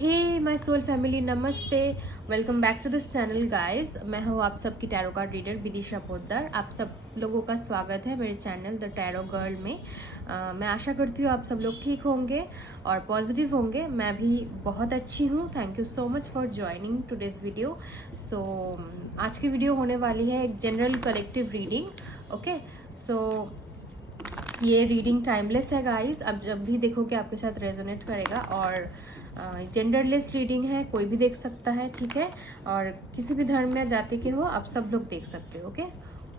Hey my soul family, नमस्ते। Welcome back to this channel guys. मैं हूँ आप सबकी tarot card reader Vidisha Poddar. आप सब लोगों का स्वागत है मेरे चैनल द टैरो गर्ल में। मैं आशा करती हूँ आप सब लोग ठीक होंगे और पॉजिटिव होंगे। मैं भी बहुत अच्छी हूँ। Thank you so much for joining today's video. So आज की वीडियो होने वाली है एक general collective reading. Okay, so ये रीडिंग टाइमलेस है गाइस। अब जब भी देखोगे आपके साथ रेजोनेट करेगा और जेंडरलेस रीडिंग है, कोई भी देख सकता है, ठीक है। और किसी भी धर्म में जाति के हो आप सब लोग देख सकते हो। ओके,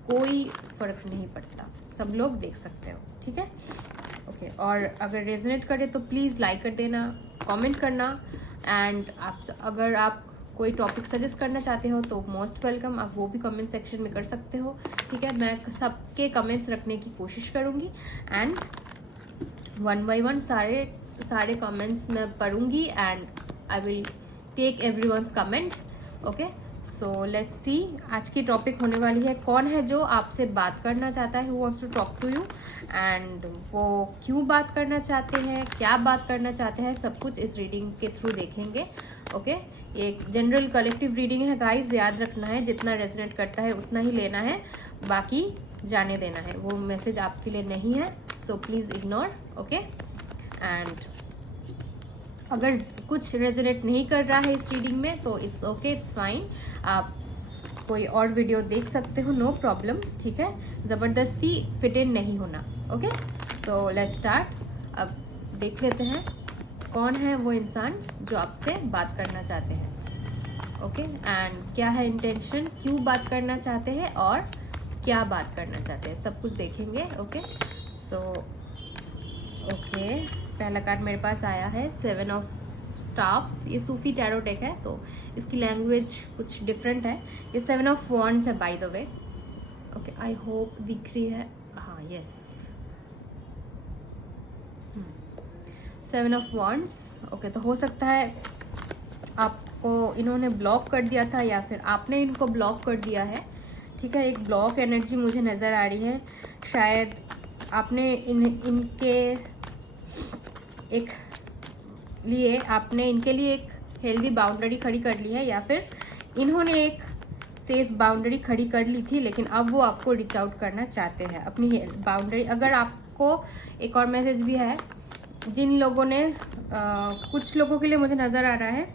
कोई फर्क नहीं पड़ता, सब लोग देख सकते हो, ठीक है। ओके, और अगर रेजोनेट करे तो प्लीज़ लाइक कर देना, कमेंट करना। एंड अगर आप कोई टॉपिक सजेस्ट करना चाहते हो तो मोस्ट वेलकम, आप वो भी कमेंट सेक्शन में कर सकते हो, ठीक है। मैं सबके कमेंट्स रखने की कोशिश करूँगी एंड वन बाय वन सारे कमेंट्स मैं पढ़ूंगी and I will take everyone's comment. Okay, so let's see. आज की टॉपिक होने वाली है कौन है जो आपसे बात करना चाहता है, who wants to talk to you, and वो क्यों बात करना चाहते हैं, क्या बात करना चाहते हैं, सब कुछ इस रीडिंग के थ्रू देखेंगे। ओके, एक जनरल कलेक्टिव रीडिंग है गाइस, याद रखना है जितना रेजोनेट करता है उतना ही लेना है, बाकी जाने देना है। वो मैसेज आपके लिए नहीं है, so please ignore. Okay, and अगर कुछ रेजोनेट नहीं कर रहा है इस रीडिंग में तो इट्स ओके, इट्स फाइन। आप कोई और वीडियो देख सकते हो, नो प्रॉब्लम, ठीक है। ज़बरदस्ती फिट इन नहीं होना। Okay, so let's start. अब देख लेते हैं कौन है वो इंसान जो आपसे बात करना चाहते हैं। ओके, एंड क्या है इंटेंशन, क्यों बात करना चाहते हैं और क्या बात करना चाहते हैं, सब कुछ देखेंगे। ओके, सो ओके, पहला कार्ड मेरे पास आया है 7 ऑफ स्टाफ्स। ये सूफी टैरो डेक है तो इसकी लैंग्वेज कुछ डिफरेंट है। ये 7 ऑफ वॉन्ड्स है by the way. Okay, I hope दिख रही है, हाँ, यस, 7 ऑफ वॉन्ड्स। ओके, तो हो सकता है आपको इन्होंने ब्लॉक कर दिया था या फिर आपने इनको ब्लॉक कर दिया है, ठीक है। एक ब्लॉक एनर्जी मुझे नज़र आ रही है। शायद आपने इनके लिए एक हेल्दी बाउंड्री खड़ी कर ली है, या फिर इन्होंने एक सेफ बाउंड्री खड़ी कर ली थी लेकिन अब वो आपको रीच आउट करना चाहते हैं अपनी बाउंड्री। अगर आपको एक और मैसेज भी है, जिन लोगों ने कुछ लोगों के लिए मुझे नज़र आ रहा है,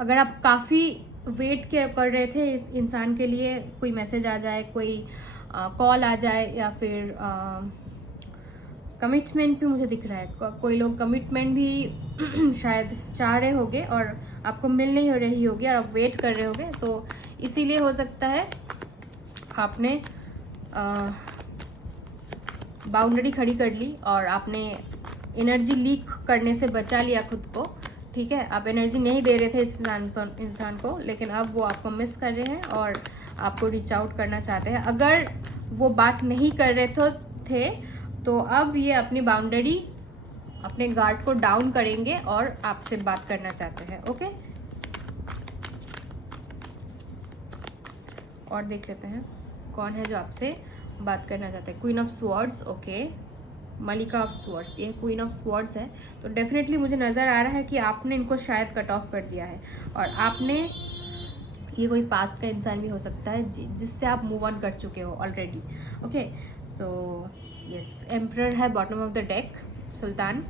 अगर आप काफ़ी वेट कर रहे थे इस इंसान के लिए, कोई मैसेज आ जाए, कोई कॉल आ जाए, या फिर कमिटमेंट भी मुझे दिख रहा है, कोई लोग कमिटमेंट भी शायद चाह रहे होंगे और आपको मिल नहीं हो रही होगी और आप वेट कर रहे होगे, तो इसीलिए हो सकता है आपने बाउंड्री खड़ी कर ली और आपने एनर्जी लीक करने से बचा लिया खुद को, ठीक है। आप एनर्जी नहीं दे रहे थे इस इंसान को, लेकिन अब वो आपको मिस कर रहे हैं और आपको रीच आउट करना चाहते हैं। अगर वो बात नहीं कर रहे थे तो अब ये अपनी बाउंड्री, अपने गार्ड को डाउन करेंगे और आपसे बात करना चाहते हैं। ओके, और देख लेते हैं कौन है जो आपसे बात करना चाहते हैं। क्वीन ऑफ स्वॉर्ड्स, ओके, मलिका ऑफ स्वॉर्ड्स, ये क्वीन ऑफ स्वॉर्ड्स है, तो डेफिनेटली मुझे नज़र आ रहा है कि आपने इनको शायद कट ऑफ कर दिया है और आपने, ये कोई पास्ट का इंसान भी हो सकता है जिससे आप मूव ऑन कर चुके हो already. Okay, so yes, emperor है बॉटम ऑफ द डेक, सुल्तान।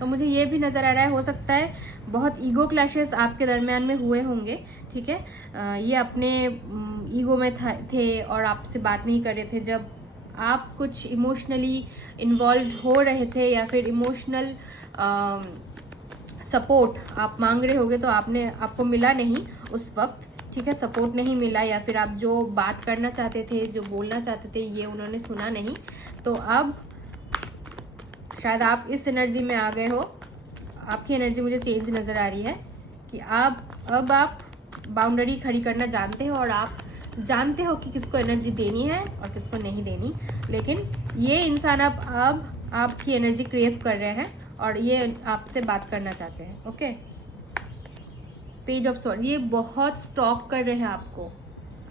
तो मुझे ये भी नज़र आ रहा है, हो सकता है बहुत ईगो क्लैशेस आपके दरमियान में हुए होंगे, ठीक है। ये अपने ईगो में थे और आपसे बात नहीं कर रहे थे। जब आप कुछ इमोशनली इन्वॉल्व हो रहे थे या फिर इमोशनल सपोर्ट आप मांग रहे होगे तो आपको मिला नहीं उस वक्त, ठीक है, सपोर्ट नहीं मिला, या फिर आप जो बात करना चाहते थे, जो बोलना चाहते थे, ये उन्होंने सुना नहीं। तो अब शायद आप इस एनर्जी में आ गए हो। आपकी एनर्जी मुझे चेंज नज़र आ रही है कि अब आप बाउंड्री खड़ी करना जानते हो और आप जानते हो कि किसको एनर्जी देनी है और किसको नहीं देनी। लेकिन ये इंसान अब आपकी एनर्जी क्रेव कर रहे हैं और ये आपसे बात करना चाहते हैं। ओके, पेज ऑफ स्वॉर्ड, ये बहुत स्टॉक कर रहे हैं आपको,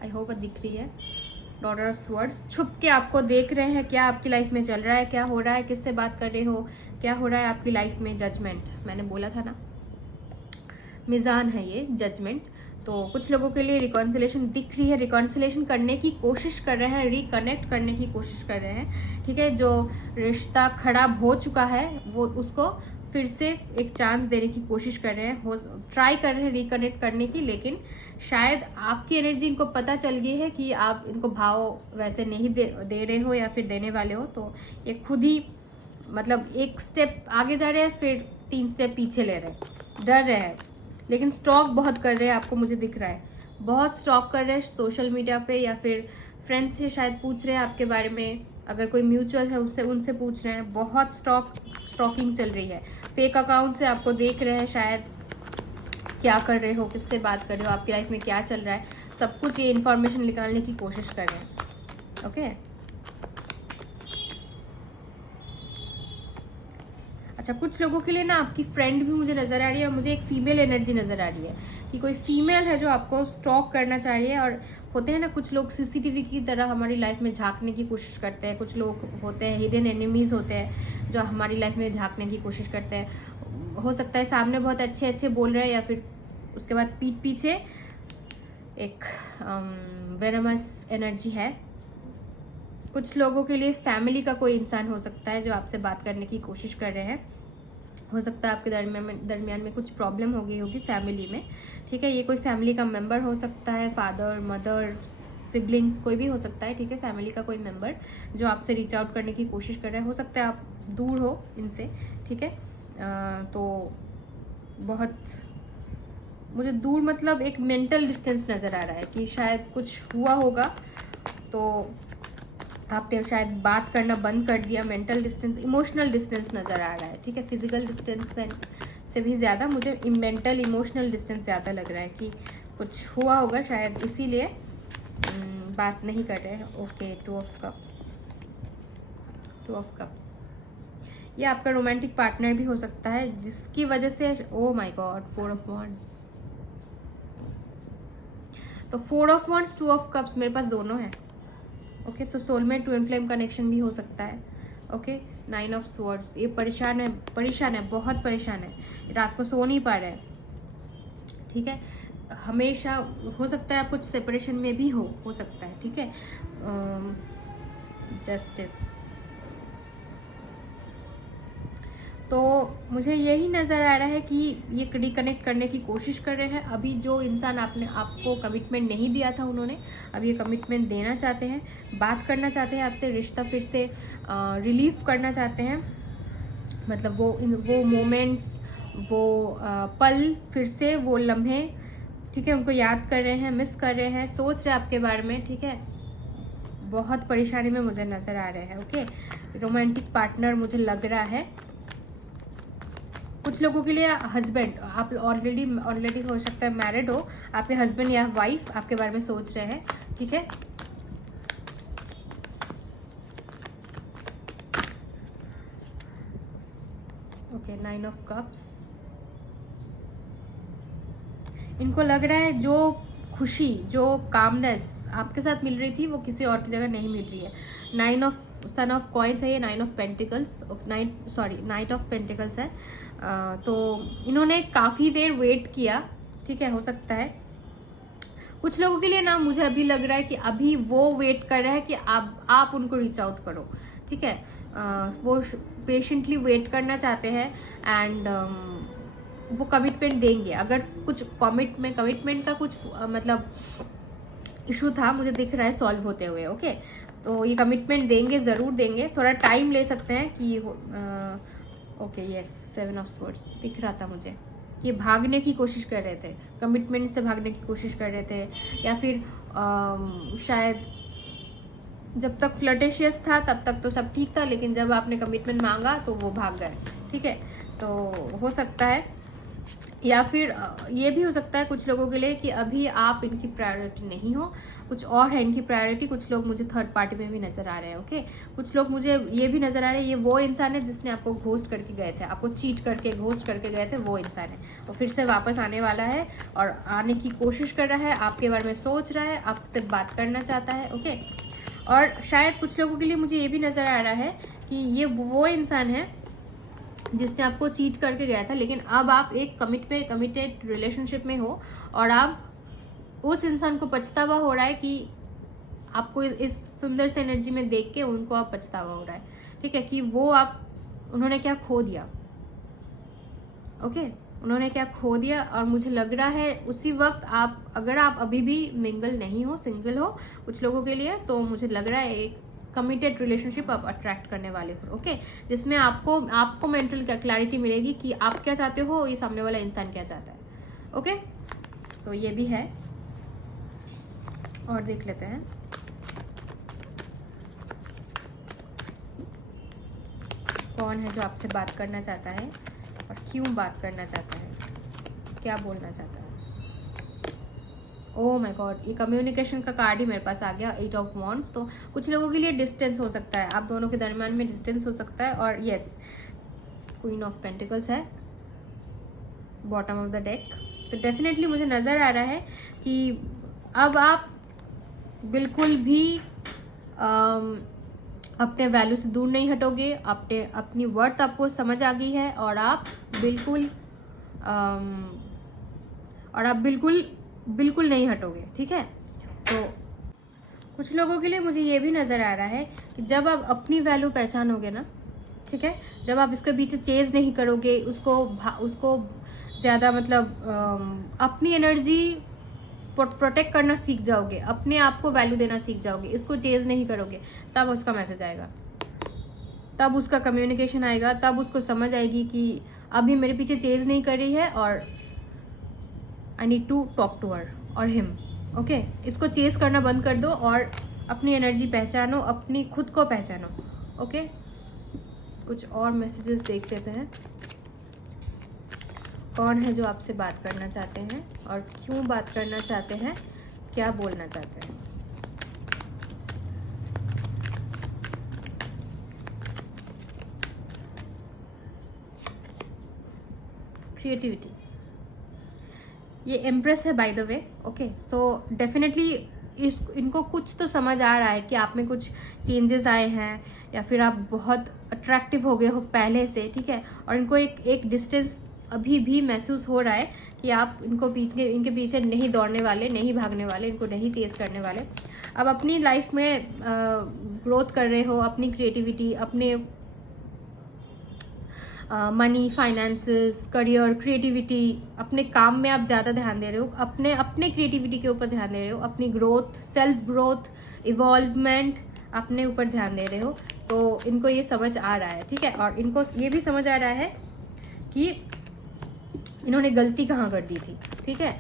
आई होप दिख रही है। डॉटर ऑफ स्वर्ड्स, छुप के आपको देख रहे हैं, क्या आपकी लाइफ में चल रहा है, क्या हो रहा है, किससे बात कर रहे हो, क्या हो रहा है आपकी लाइफ में। जजमेंट, मैंने बोला था ना, मिजान है ये जजमेंट। तो कुछ लोगों के लिए रिकॉन्सिलेशन दिख रही है, रिकॉन्सिलेशन करने की कोशिश कर रहे हैं, रिकनेक्ट करने की कोशिश कर रहे हैं, ठीक है। जो रिश्ता खराब हो चुका है वो उसको फिर से एक चांस देने की कोशिश कर रहे हैं, ट्राई कर रहे हैं रिकनेक्ट करने की। लेकिन शायद आपकी एनर्जी इनको पता चल गई है कि आप इनको भाव वैसे नहीं दे रहे हो या फिर देने वाले हो, तो ये खुद ही मतलब एक स्टेप आगे जा रहे हैं, फिर 3 स्टेप पीछे ले रहे हैं, डर रहे हैं। लेकिन स्टॉक बहुत कर रहे हैं, आपको मुझे दिख रहा है, बहुत स्टॉक कर रहे हैं सोशल मीडिया पे, या फिर फ्रेंड्स से शायद पूछ रहे हैं आपके बारे में, अगर कोई म्यूचुअल है उससे उनसे पूछ रहे हैं। बहुत स्टॉकिंग चल रही है, फेक अकाउंट से आपको देख रहे हैं, शायद क्या कर रहे हो, किससे बात कर रहे हो, आपकी लाइफ में क्या चल रहा है, सब कुछ ये इन्फॉर्मेशन निकालने की कोशिश कर रहे हैं। ओके अच्छा, कुछ लोगों के लिए ना आपकी फ्रेंड भी मुझे नज़र आ रही है, और मुझे एक फीमेल एनर्जी नज़र आ रही है कि कोई फीमेल है जो आपको स्टॉक करना चाह रही है। और होते हैं ना कुछ लोग सीसीटीवी की तरह हमारी लाइफ में झांकने की कोशिश करते हैं, कुछ लोग होते हैं हिडन एनिमीज़ होते हैं जो हमारी लाइफ में झांकने की कोशिश करते हैं। हो सकता है सामने बहुत अच्छे अच्छे बोल रहे हैं, या फिर उसके बाद पीठ पीछे एक वेनमस एनर्जी है। कुछ लोगों के लिए फैमिली का कोई इंसान हो सकता है जो आपसे बात करने की कोशिश कर रहे हैं। हो सकता है आपके दरमियान में कुछ प्रॉब्लम हो गई होगी फैमिली में, ठीक है। ये कोई फैमिली का मेंबर हो सकता है, फादर मदर सिबलिंग्स कोई भी हो सकता है, ठीक है। फैमिली का कोई मेंबर जो आपसे रीच आउट करने की कोशिश कर रहा है। हो सकता है आप दूर हो इनसे, ठीक है। तो बहुत मुझे दूर मतलब एक मेंटल डिस्टेंस नज़र आ रहा है कि शायद कुछ हुआ होगा तो आपने शायद बात करना बंद कर दिया। मेंटल डिस्टेंस, इमोशनल डिस्टेंस नज़र आ रहा है, ठीक है। फिजिकल डिस्टेंस से भी ज़्यादा मुझे मेंटल इमोशनल डिस्टेंस ज़्यादा लग रहा है कि कुछ हुआ होगा शायद, इसीलिए बात नहीं कर रहे हैं। Okay, 2 of cups. ये आपका रोमांटिक पार्टनर भी हो सकता है जिसकी वजह से, oh my God, 4 of wands. तो 4 ऑफ वॉन्ड्स 2 ऑफ कप्स मेरे पास दोनों हैं। ओके तो सोलमेट ट्विन फ्लेम कनेक्शन भी हो सकता है। ओके 9 ऑफ स्वॉर्ड्स, ये परेशान है, बहुत परेशान है, रात को सो नहीं पा रहा है, ठीक है। हमेशा हो सकता है आप कुछ सेपरेशन में भी हो सकता है, ठीक है। जस्टिस, तो मुझे यही नज़र आ रहा है कि ये रिकनेक्ट करने की कोशिश कर रहे हैं। अभी जो इंसान आपको कमिटमेंट नहीं दिया था, उन्होंने अब ये कमिटमेंट देना चाहते हैं, बात करना चाहते हैं आपसे, रिश्ता फिर से रिलीव करना चाहते हैं। मतलब वो मोमेंट्स, वो पल, फिर से वो लम्हे, ठीक है, उनको याद कर रहे हैं, मिस कर रहे हैं, सोच रहे हैं आपके बारे में, ठीक है। बहुत परेशानी में मुझे नज़र आ रहे हैं। ओके, रोमांटिक पार्टनर मुझे लग रहा है। कुछ लोगों के लिए हस्बैंड, आप ऑलरेडी हो सकता है मैरिड हो, आपके हस्बैंड या वाइफ आपके बारे में सोच रहे हैं, ठीक है। ओके 9 ऑफ कप्स, इनको लग रहा है जो खुशी, जो कामनेस आपके साथ मिल रही थी वो किसी और की जगह नहीं मिल रही है। सन ऑफ कॉइन्स है ये, 9 of pentacles, night of pentacles है। तो इन्होंने काफ़ी देर वेट किया, ठीक है। हो सकता है कुछ लोगों के लिए ना, मुझे अभी लग रहा है कि अभी वो वेट कर रहा है कि आप उनको रीच आउट करो, ठीक है। वो पेशेंटली वेट करना चाहते हैं, एंड वो कमिटमेंट देंगे। अगर कुछ कमिटमेंट का कुछ मतलब इशू था, मुझे दिख रहा है सॉल्व होते हुए। ओके तो ये कमिटमेंट देंगे, ज़रूर देंगे, थोड़ा टाइम ले सकते हैं कि ओके यस 7 ऑफ स्वॉर्ड्स दिख रहा था मुझे। ये भागने की कोशिश कर रहे थे, कमिटमेंट से भागने की कोशिश कर रहे थे, या फिर शायद जब तक फ्लर्टेशियस था तब तक तो सब ठीक था, लेकिन जब आपने कमिटमेंट मांगा तो वो भाग गए, ठीक है। तो हो सकता है, या फिर ये भी हो सकता है कुछ लोगों के लिए कि अभी आप इनकी प्रायोरिटी नहीं हो, कुछ और है इनकी प्रायोरिटी। कुछ लोग मुझे थर्ड पार्टी में भी नज़र आ रहे हैं। ओके कुछ लोग मुझे ये भी नज़र आ रहे हैं, ये वो इंसान है जिसने आपको घोस्ट करके गए थे, आपको चीट करके घोस्ट करके गए थे, वो इंसान है। वो फिर से वापस आने वाला है और आने की कोशिश कर रहा है, आपके बारे में सोच रहा है, आपसे बात करना चाहता है। ओके और शायद कुछ लोगों के लिए मुझे ये भी नज़र आ रहा है कि ये वो इंसान है जिसने आपको चीट करके गया था, लेकिन अब आप एक कमिटेड रिलेशनशिप में हो और आप उस इंसान को पछतावा हो रहा है कि आपको इस सुंदर से एनर्जी में देख के उनको आप पछतावा हो रहा है, ठीक है, कि वो उन्होंने क्या खो दिया। ओके, उन्होंने क्या खो दिया। और मुझे लग रहा है उसी वक्त अगर आप अभी भी मिंगल नहीं हो, सिंगल हो कुछ लोगों के लिए, तो मुझे लग रहा है एक कमिटेड रिलेशनशिप आप अट्रैक्ट करने वाले हो। ओके, जिसमें आपको मेंटल क्लैरिटी मिलेगी कि आप क्या चाहते हो, ये सामने वाला इंसान क्या चाहता है। ओके, तो ये भी है। और देख लेते हैं कौन है जो आपसे बात करना चाहता है और क्यों बात करना चाहता है, क्या बोलना चाहता है। ओह माय गॉड, ये कम्युनिकेशन का कार्ड ही मेरे पास आ गया, 8 ऑफ वॉन्ड्स। तो कुछ लोगों के लिए डिस्टेंस हो सकता है, आप दोनों के दरमियान में डिस्टेंस हो सकता है। और यस, क्वीन ऑफ पेंटिकल्स है बॉटम ऑफ द डेक। तो डेफिनेटली मुझे नज़र आ रहा है कि अब आप बिल्कुल भी अपने वैल्यू से दूर नहीं हटोगे, अपनी वर्थ आपको समझ आ गई है और आप बिल्कुल नहीं हटोगे, ठीक है। तो कुछ लोगों के लिए मुझे ये भी नज़र आ रहा है कि जब आप अपनी वैल्यू पहचानोगे ना, ठीक है, जब आप इसके पीछे चेज नहीं करोगे, उसको ज़्यादा मतलब अपनी एनर्जी प्रोटेक्ट करना सीख जाओगे, अपने आप को वैल्यू देना सीख जाओगे, इसको चेज नहीं करोगे, तब उसका मैसेज आएगा, तब उसका कम्युनिकेशन आएगा, तब उसको समझ आएगी कि अभी मेरे पीछे चेज नहीं कर रही है और I need to talk to her और हिम। ओके, इसको चेज करना बंद कर दो और अपनी एनर्जी पहचानो, अपनी खुद को पहचानो। ओके, कुछ और मैसेजेस देख लेते हैं। कौन है जो आपसे बात करना चाहते हैं और क्यों बात करना चाहते हैं, क्या बोलना चाहते हैं। क्रिएटिविटी, ये एम्प्रेस है by the way. Okay, so definitely इनको कुछ तो समझ आ रहा है कि आप में कुछ चेंजेस आए हैं या फिर आप बहुत अट्रैक्टिव हो गए हो पहले से, ठीक है। और इनको एक डिस्टेंस अभी भी महसूस हो रहा है कि आप इनके पीछे नहीं दौड़ने वाले, नहीं भागने वाले, इनको नहीं चेस करने वाले। अब अपनी लाइफ में ग्रोथ कर रहे हो, अपनी क्रिएटिविटी, अपने मनी, फाइनेंसेस, करियर, क्रिएटिविटी, अपने काम में आप ज़्यादा ध्यान दे रहे हो, अपने क्रिएटिविटी के ऊपर ध्यान दे रहे हो, अपनी ग्रोथ, सेल्फ ग्रोथ, इवॉल्वमेंट, अपने ऊपर ध्यान दे रहे हो। तो इनको ये समझ आ रहा है, ठीक है। और इनको ये भी समझ आ रहा है कि इन्होंने गलती कहाँ कर दी थी, ठीक है।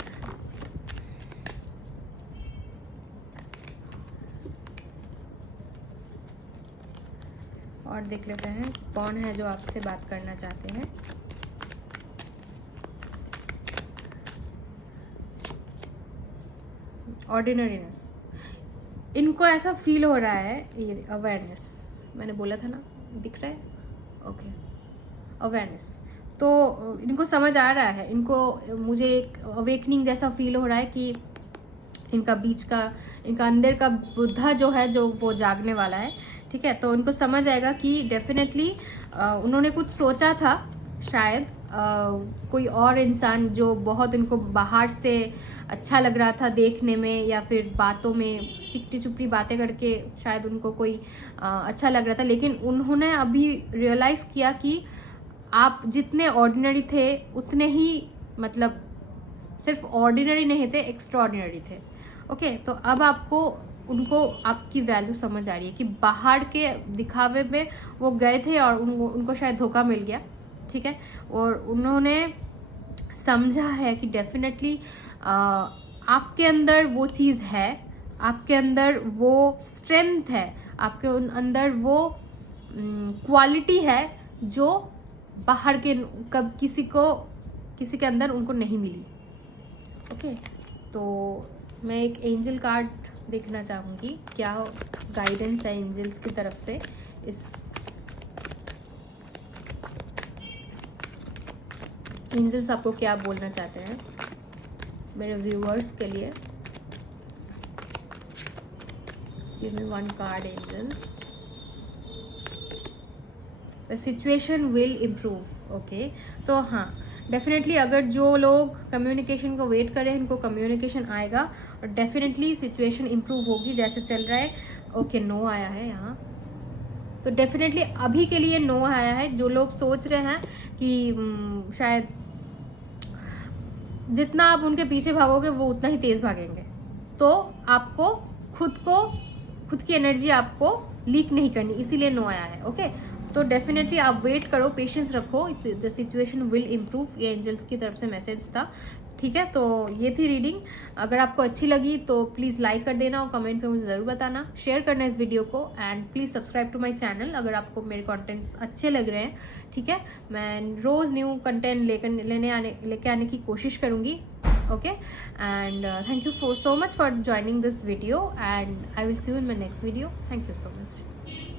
और देख लेते हैं कौन है जो आपसे बात करना चाहते हैं। ऑर्डिनरीनेस, इनको ऐसा फील हो रहा है, ये अवेयरनेस मैंने बोला था ना, दिख रहा है। ओके, अवेयरनेस, तो इनको समझ आ रहा है, मुझे एक अवेकनिंग जैसा फील हो रहा है कि इनका अंदर का बुद्धा जो है, जो वो जागने वाला है, ठीक है। तो इनको समझ आएगा कि डेफिनेटली उन्होंने कुछ सोचा था, शायद कोई और इंसान जो बहुत इनको बाहर से अच्छा लग रहा था देखने में, या फिर बातों में चिकटी चुपड़ी बातें करके शायद उनको कोई अच्छा लग रहा था, लेकिन उन्होंने अभी रियलाइज़ किया कि आप जितने ऑर्डिनरी थे उतने ही, मतलब सिर्फ ऑर्डिनरी नहीं थे, एक्स्ट्राऑर्डिनरी थे। ओके, तो अब उनको आपकी वैल्यू समझ आ रही है कि बाहर के दिखावे में वो गए थे और उनको शायद धोखा मिल गया, ठीक है। और उन्होंने समझा है कि डेफिनेटली आपके अंदर वो चीज़ है, आपके अंदर वो स्ट्रेंथ है, आपके अंदर वो क्वालिटी है जो बाहर के किसी के अंदर उनको नहीं मिली। ओके, तो मैं एक एंजल कार्ड देखना चाहूँगी, क्या गाइडेंस है एंजल्स की तरफ से इस एंजल्स आपको क्या बोलना चाहते हैं मेरे व्यूअर्स के लिए। Give me one card angels. The situation will improve. Okay तो हाँ, डेफिनेटली अगर जो लोग कम्युनिकेशन को वेट करें इनको कम्युनिकेशन आएगा और डेफिनेटली सिचुएशन इम्प्रूव होगी जैसे चल रहा है। ओके, नो आया है यहाँ, तो डेफिनेटली अभी के लिए नो आया है। जो लोग सोच रहे हैं कि शायद जितना आप उनके पीछे भागोगे वो उतना ही तेज भागेंगे, तो आपको खुद की एनर्जी आपको लीक नहीं करनी, इसीलिए नो आया है। ओके, तो डेफिनेटली आप वेट करो, पेशेंस रखो, द सिचुएशन विल इम्प्रूव, ये एंजल्स की तरफ से मैसेज था। ठीक है, तो ये थी रीडिंग। अगर आपको अच्छी लगी तो प्लीज़ लाइक कर देना और कमेंट पे मुझे ज़रूर बताना, शेयर करना इस वीडियो को, and please subscribe to my channel अगर आपको मेरे कंटेंट्स अच्छे लग रहे हैं। ठीक है, मैं रोज़ न्यू कंटेंट लेके आने की कोशिश करूँगी। Okay, and thank you so much for joining this video, and I will see you in my next video. Thank you so much.